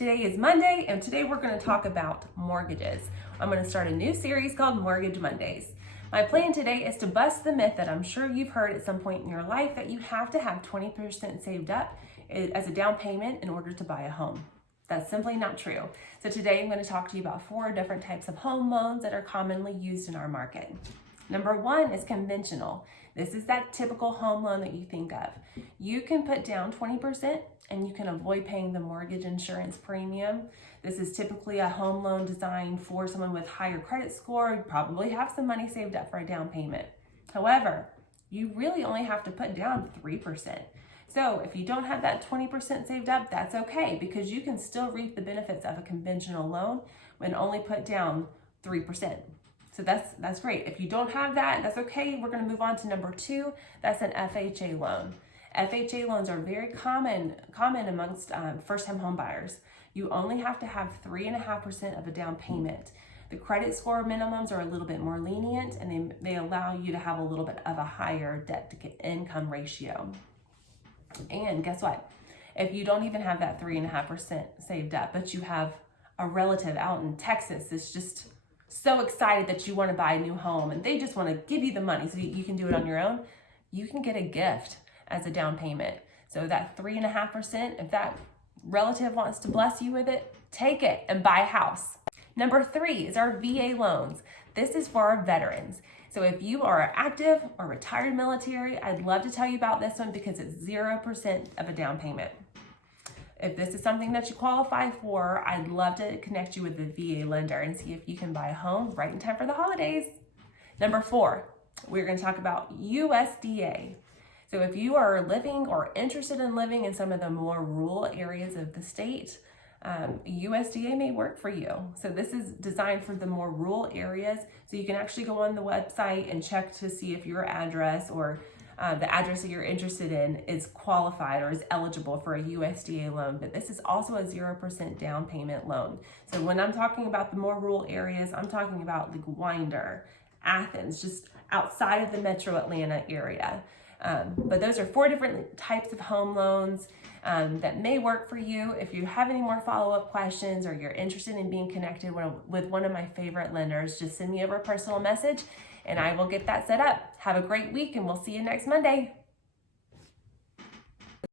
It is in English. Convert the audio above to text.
Today is Monday, and today we're going to talk about mortgages. I'm going to start a new series called Mortgage Mondays. My plan today is to bust the myth that I'm sure you've heard at some point in your life that you have to have 20% saved up as a down payment in order to buy a home. That's simply not true. So today I'm going to talk to you about 4 different types of home loans that are commonly used in our market. Number 1 is conventional. This is that typical home loan that you think of. You can put down 20% and you can avoid paying the mortgage insurance premium. This is typically a home loan designed for someone with higher credit score. You probably have some money saved up for a down payment. However, you really only have to put down 3%. So if you don't have that 20% saved up, that's okay, because you can still reap the benefits of a conventional loan when only put down 3%. So that's great. If you don't have that, that's okay. We're going to move on to number 2. That's an FHA loan. FHA loans are very common amongst first-time home buyers. You only have to have 3.5% of a down payment. The credit score minimums are a little bit more lenient, and they allow you to have a little bit of a higher debt-to-income ratio. And guess what? If you don't even have that 3.5% saved up, but you have a relative out in Texas that's just so excited that you want to buy a new home and they just want to give you the money so you can do it on your own, you can get a gift as a down payment. So that 3.5%, if that relative wants to bless you with it, take it and buy a house. Number 3 is our VA loans. This is for our veterans. So if you are active or retired military, I'd love to tell you about this one because it's 0% of a down payment. If this is something that you qualify for, I'd love to connect you with the VA lender and see if you can buy a home right in time for the holidays. Number 4, we're going to talk about USDA. So if you are living or interested in living in some of the more rural areas of the state, USDA may work for you. So this is designed for the more rural areas. So you can actually go on the website and check to see if your address or the address that you're interested in is qualified or is eligible for a USDA loan. But this is also a 0% down payment loan. So when I'm talking about the more rural areas, I'm talking about like Winder, Athens, just outside of the metro Atlanta area. But those are 4 different types of home loans that may work for you. If you have any more follow-up questions or you're interested in being connected with one of my favorite lenders, just send me over a personal message and I will get that set up. Have a great week and we'll see you next Monday.